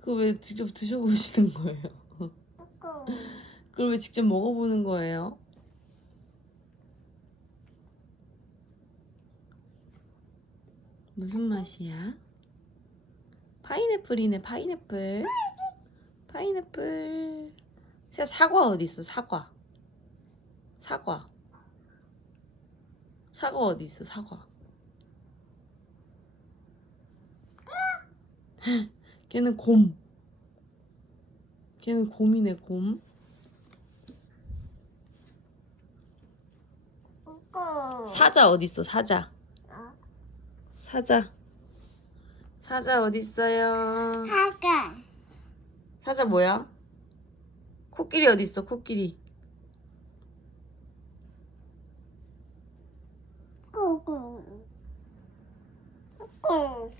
그거 왜 직접 드셔보시는 거예요? 아까 그걸 왜 직접 먹어보는 거예요? 무슨 맛이야? 파인애플이네 파인애플 파인애플 새 사과 어디 있어 사과 사과 사과 어디 있어 사과 걔는 곰. 걔는 곰이네 곰. 사자 어디 있어 사자? 아, 사자. 사자 어디 있어요? 아까 사자 뭐야? 코끼리 어디 있어 코끼리? 고고 고